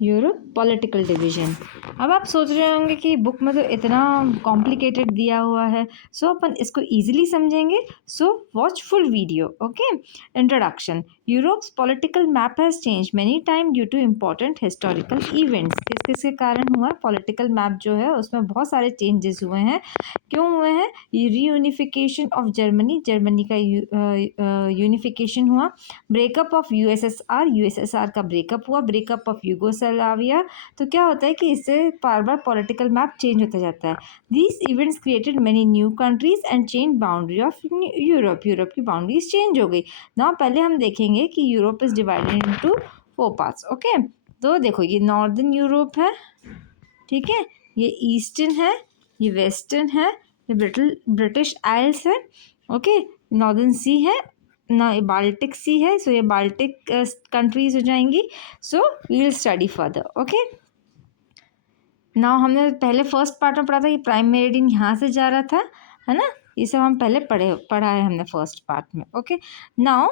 Europe political division. अब आप सोच रहे होंगे कि बुक में तो इतना कॉम्प्लिकेटेड दिया हुआ है, सो अपन इसको इजीली समझेंगे। So watch full video. Okay, introduction. Europe's political map has change many time due to important historical events. किसके कारण हुआ? पॉलिटिकल मैप जो है उसमें बहुत सारे चेंजेस हुए हैं। क्यों हुए हैं? रीयूनिफिकेशन ऑफ जर्मनी, जर्मनी का यूनिफिकेशन हुआ। ब्रेकअप ऑफ यूएसएसआर, यूएसएसआर का ब्रेकअप हुआ। Breakup of Yugoslavia. तो क्या होता है कि इससे बार बार पॉलिटिकल मैप चेंज होता जाता है। These events created many new countries and change boundary of Europe. Europe की बाउंड्रीज चेंज हो गई ना। पहले हम देखेंगे कि Europe is divided into 4 parts. Okay, तो देखो ये नॉर्दर्न यूरोप है, ठीक है, ये ईस्टर्न है, ये वेस्टर्न है, ये ब्रिटिश आइल्स है। ओके, नॉर्दर्न सी है ना, ये बाल्टिक सी है, सो ये बाल्टिक कंट्रीज हो जाएंगी। So we will study further. Okay, now हमने पहले फर्स्ट पार्ट में पढ़ा था कि प्राइम मेरिडियन यहाँ से जा रहा था, है ना। ये सब हम पहले पढ़ा है हमने फर्स्ट पार्ट में। ओके, नाउ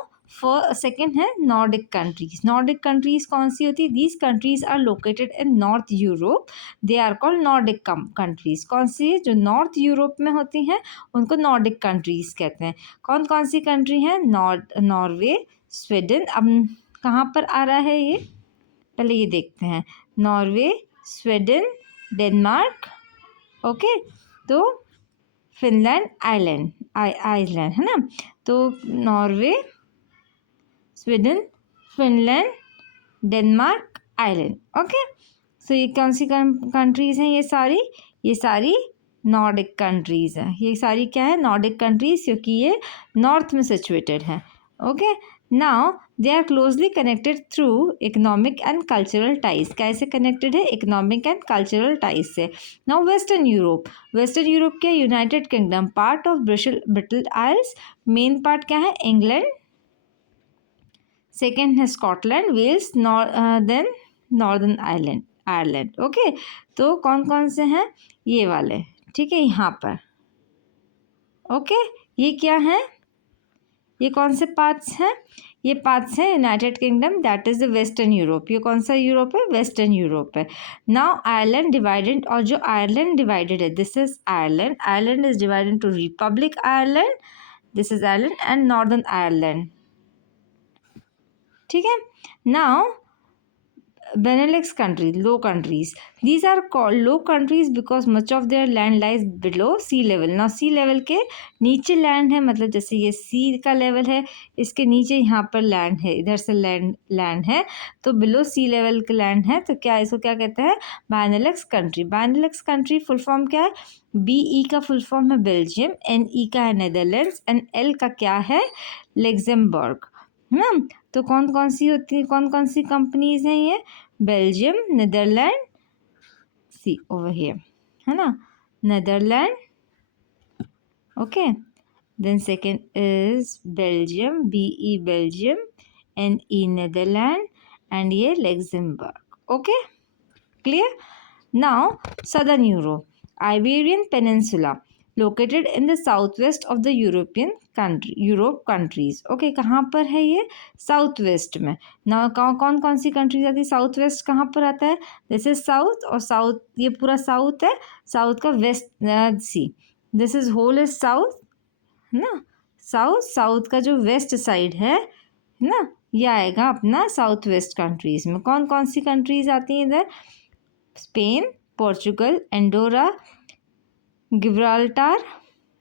सेकेंड है नॉर्डिक कंट्रीज। नॉर्डिक कंट्रीज कौन सी होती है? These countries are located in north Europe, they are called Nordic countries. कौन सी है? जो नॉर्थ यूरोप में होती हैं उनको नॉर्डिक कंट्रीज कहते हैं। कौन कौन सी कंट्री हैं? Norway, Sweden. अब कहाँ पर आ रहा है ये, पहले ये देखते हैं। नॉर्वे, स्वीडन, डेनमार्क, ओके, तो फिनलैंड, आइसलैंड, है ना। तो Norway, Sweden, Finland, Denmark, island. Okay, so ये कौन सी कंट्रीज हैं? ये सारी नॉर्डिक कंट्रीज हैं। ये सारी क्या है? नॉर्डिक कंट्रीज, क्योंकि ये नॉर्थ में सिचुएटेड हैं। Okay, now they are closely connected through economic and cultural ties. कैसे कनेक्टेड है? इकोनॉमिक एंड कल्चरल टाइज से। Now western Europe. Western Europe क्या? United Kingdom, part of British Isles. Main part क्या है? England. Second है Scotland, Wales, then Northern Ireland. Okay, तो कौन कौन से हैं? ये वाले, ठीक है, यहाँ पर। ओके, ये क्या है? ये कौन से पार्ट्स हैं? ये पार्ट्स हैं United Kingdom, that is the western Europe. ये कौन सा यूरोप है? वेस्टर्न यूरोप है। नाउ आयरलैंड डिवाइडेड, और जो आयरलैंड डिवाइडेड है, this is Ireland. Ireland is divided to republic Ireland, this is Ireland, and northern Ireland, ठीक है। Now Benelux countries, low countries. These are called low countries because much of their land lies below sea level. Now sea level के नीचे land है, मतलब जैसे ये सी का level है, इसके नीचे यहाँ पर लैंड है, इधर से लैंड है, तो बिलो सी लेवल का लैंड है। तो क्या इसको क्या कहते हैं? Benelux country. Benelux country full form क्या है? BE का फुल फॉर्म है बेल्जियम, NE का है नेदरलैंड्स, एंड L का क्या है? लग्जमबर्ग, है ना। तो कौन कौन सी होती है, कौन कौन सी कंपनीज हैं ये? Belgium, Netherlands, see over here, है ना, Netherlands. Okay, then second is Belgium, BE Belgium, NE Netherlands, and ये Luxembourg. Okay, clear. Now southern Europe, Iberian peninsula, located in the south west of the Europe countries. Okay, कहाँ पर है ये? South west में। ना कौन कौन सी countries आती है साउथ वेस्ट? कहाँ पर आता है? दिस इज साउथ, और साउथ ये पूरा साउथ है, साउथ का west sea, this is whole is south, है ना। साउथ का जो वेस्ट साइड है ना, ये आएगा अपना साउथ वेस्ट कंट्रीज में। कौन कौन सी कंट्रीज आती हैं इधर? स्पेन, पोर्चुगल, एंडोरा, गिब्राल्टार,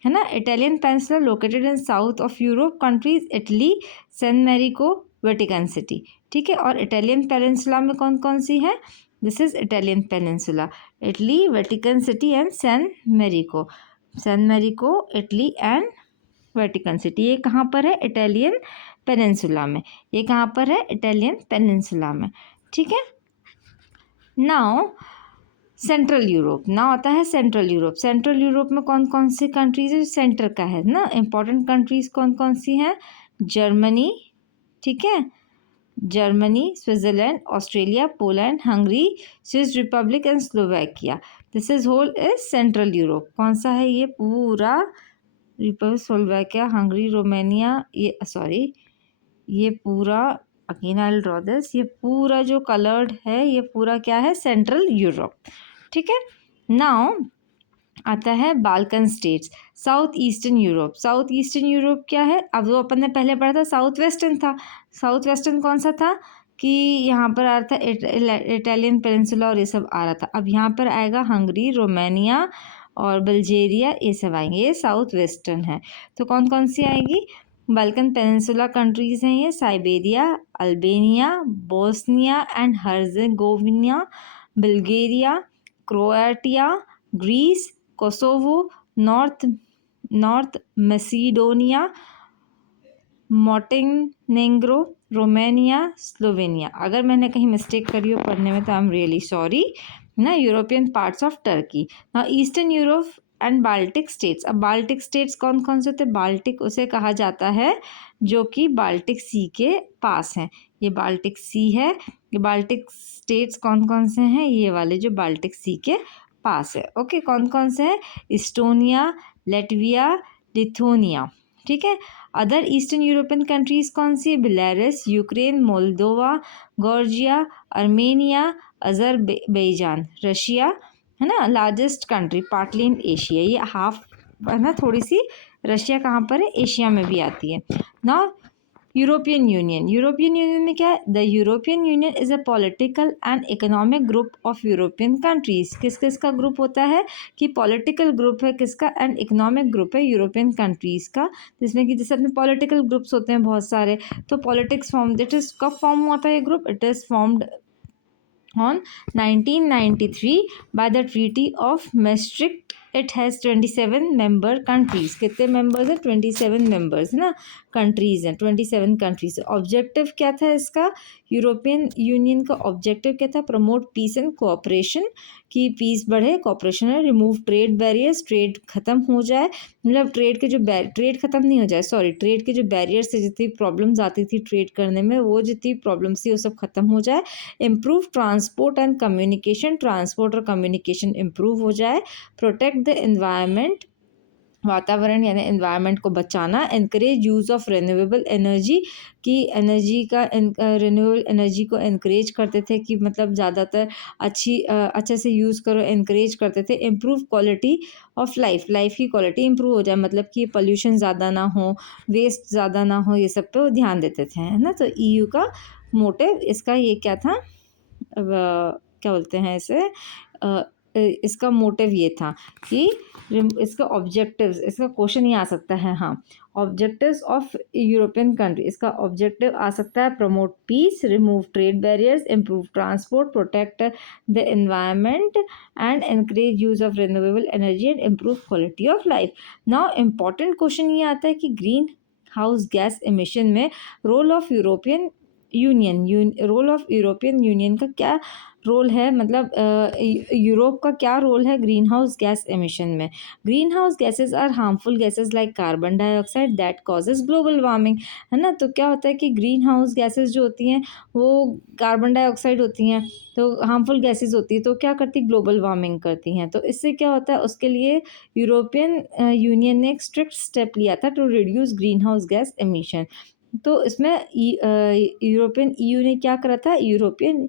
है ना। Italian peninsula located in south of Europe countries, Italy, San Marino, Vatican city, ठीक है। और इटालियन पेनिनसुला में कौन कौन सी है? This is Italian peninsula, Italy, Vatican city, and San Marino. San Marino, Italy, and Vatican city, ये कहाँ पर है? इटालियन पेनिनसुला में। ये कहाँ पर है? इटालियन पेनिनसुला में, ठीक है। नाउ सेंट्रल यूरोप, ना आता है सेंट्रल यूरोप। सेंट्रल यूरोप में कौन कौन सी कंट्रीज है? सेंटर का है ना। इंपॉर्टेंट कंट्रीज कौन कौन सी हैं? जर्मनी, ठीक है, Germany, Switzerland, Australia, Poland, Hungary, Swiss republic, and Slovakia. This is whole is central Europe. कौन सा है ये? पूरा रिपब्लिक, स्लोवाकिया, हंगरी, रोमानिया, ये सॉरी, ये पूरा again I will draw this, ये पूरा जो कलर्ड है ये पूरा क्या है, सेंट्रल यूरोप, ठीक है। नाउ आता है Balkan states, south eastern Europe. South eastern Europe क्या है, अब वो अपन ने पहले पढ़ा था साउथ वेस्टर्न था। साउथ वेस्टर्न कौन सा था कि यहाँ पर आ रहा था इटालियन पेनिनसुला और ये सब आ रहा था। अब यहाँ पर आएगा हंगरी, रोमानिया और बल्गेरिया, ये सब आएंगे, ये साउथ वेस्टर्न है। तो कौन कौन सी आएगी, बाल्कन पेनिनसुला कंट्रीज़ हैं ये, Siberia, Albania, Bosnia and Herzegovina, Bulgaria, Croatia, Greece, Kosovo, North Macedonia, Montenegro, Romania, Slovenia. अगर मैंने कहीं मिस्टेक करी हो पढ़ने में तो आई एम रियली सॉरी ना। European parts of Turkey. ना eastern Europe and Baltic states. अब बाल्टिक स्टेट्स कौन कौन से थे, बाल्टिक उसे कहा जाता है जो कि बाल्टिक सी के पास हैं। ये बाल्टिक सी है, ये बाल्टिक स्टेट्स कौन कौन से हैं, ये वाले जो बाल्टिक सी के पास है। ओके, कौन कौन से हैं, इस्टोनिया, लेटविया, लिथुआनिया, ठीक है। अदर ईस्टर्न यूरोपियन कंट्रीज कौन सी, Belarus, Ukraine, Moldova, Georgia, Armenia, Azerbaijan, Russia, है ना। Largest country partly in Asia, ये हाफ है ना, थोड़ी सी रशिया कहाँ पर है, एशिया में भी आती है ना। यूरोपियन यूनियन, यूरोपियन यूनियन में क्या है, the European union is a political and economic group of European countries. किस किस का ग्रुप होता है कि पॉलिटिकल ग्रुप है किसका, एंड इकोनॉमिक ग्रुप है यूरोपियन कंट्रीज़ का, जिसमें कि जैसे अपने पॉलिटिकल ग्रुप्स होते हैं बहुत सारे, तो पॉलिटिक्स फॉर्म, इट इज़ कब फॉर्म हुआ था ये group, it is formed on 1993 by the Treaty of Maastricht. It has 27 member countries. कितने members हैं, 27 members है ना, countries हैं 27 countries। ऑब्जेक्टिव क्या था इसका, यूरोपियन यूनियन का ऑब्जेक्टिव क्या था, प्रमोट पीस एंड कोऑपरेशन, कि पीस बढ़े, कोऑपरेशन है, रिमूव ट्रेड बैरियर्स, ट्रेड खत्म हो जाए, मतलब ट्रेड के जो ट्रेड खत्म नहीं हो जाए, सॉरी, ट्रेड के जो बैरियर्स से जितनी प्रॉब्लम्स आती थी ट्रेड करने में, वो जितनी प्रॉब्लम्स थी वो सब खत्म हो जाए। Improve transport and communication, transport और कम्युनिकेशन इम्प्रूव हो जाए। प्रोटेक्ट द एनवायरनमेंट, वातावरण यानी एनवायरनमेंट को बचाना। Encourage use of renewable energy, की एनर्जी का रिन्यूएबल एनर्जी को इनकरेज करते थे कि मतलब ज़्यादातर अच्छे से यूज़ करो, इनकरेज करते थे। Improve quality of life, life की क्वालिटी इंप्रूव हो जाए, मतलब कि पोल्यूशन ज़्यादा ना हो, वेस्ट ज़्यादा ना हो, ये सब पे वो ध्यान देते थे, है ना। तो ईयू का मोटिव इसका ये क्या था, अब क्या बोलते हैं इसे, इसका मोटिव ये था कि इसका ऑब्जेक्टिव्स, इसका क्वेश्चन ही आ सकता है, हाँ, ऑब्जेक्टिव्स ऑफ यूरोपियन कंट्री, इसका ऑब्जेक्टिव आ सकता है promote peace, remove trade barriers, improve transport, protect the environment and encourage use of renewable energy and improve quality of life. Now important question ये आता है कि ग्रीन हाउस गैस एमिशन में role of European role of European union का क्या role है, मतलब Europe का क्या रोल है ग्रीन हाउस गैस एमिशन में। Green house gases are harmful gases like carbon dioxide that causes global warming, है ना। तो क्या होता है कि ग्रीन हाउस गैसेज जो होती हैं वो कार्बन डाइऑक्साइड होती हैं, तो हार्मफुल गैसेज होती है, तो क्या करती, ग्लोबल वार्मिंग करती हैं। तो इससे क्या होता है, उसके लिए यूरोपियन यूनियन ने एक स्ट्रिक्ट स्टेप लिया था to reduce green house gas emission. तो इसमें यूरोपियन ईयू ने क्या करा था, यूरोपियन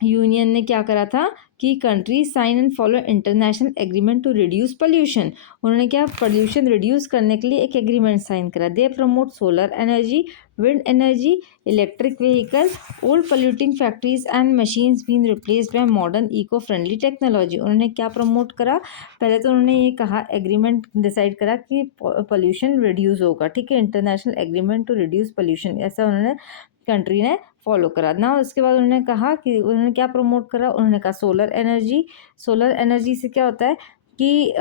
यूनियन ने क्या करा था कि countries sign and follow international agreement to reduce pollution. उन्होंने क्या, पोल्यूशन रिड्यूस करने के लिए एक एग्रीमेंट साइन करा। They promote solar energy, wind energy, electric vehicle, old polluting factories and machines been replaced by modern eco friendly technology. उन्होंने क्या promote करा, पहले तो उन्होंने ये कहा, एग्रीमेंट डिसाइड करा कि पोल्यूशन रिड्यूस होगा, ठीक है, international agreement to reduce pollution, ऐसा उन्होंने कंट्री ने फॉलो करा ना। उसके बाद उन्होंने कहा कि उन्होंने क्या प्रमोट करा, उन्होंने कहा सोलर एनर्जी। सोलर एनर्जी से क्या होता है कि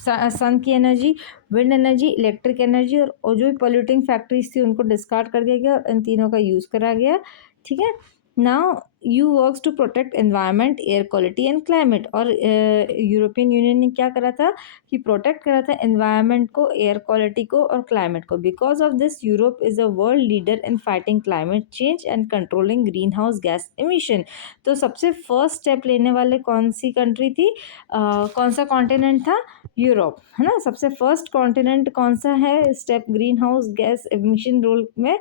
सन की energy, wind energy, electric energy, और जो भी पोल्यूटिंग फैक्ट्रीज थी उनको डिस्कार्ड कर दिया गया और इन तीनों का यूज़ करा गया, ठीक है। Now you works to protect environment, air quality and climate. और यूरोपियन यूनियन ने क्या करा था कि प्रोटेक्ट करा था एनवायरनमेंट को, एयर क्वालिटी को और क्लाइमेट को। Because of this Europe is a world leader in fighting climate change and controlling green house gas emission. तो सबसे फर्स्ट स्टेप लेने वाले कौन सी कंट्री थी, कौन सा कॉन्टिनेंट था, यूरोप, है ना। सबसे फर्स्ट कॉन्टिनेंट कौन सा है step green house gas emission role में,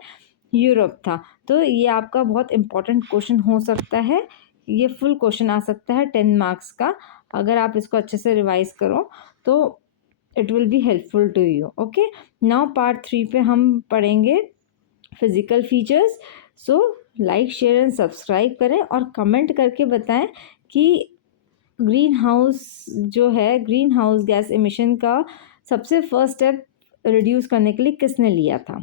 यूरोप था। तो ये आपका बहुत इम्पोर्टेंट क्वेश्चन हो सकता है, ये फुल क्वेश्चन आ सकता है 10 मार्क्स का। अगर आप इसको अच्छे से रिवाइज करो तो it will be helpful to you. Okay, now part 3 पे हम पढ़ेंगे physical features. So like share and subscribe करें और कमेंट करके बताएं कि ग्रीन हाउस जो है, ग्रीन हाउस गैस एमिशन का सबसे फर्स्ट स्टेप रिड्यूस करने के लिए किसने लिया था।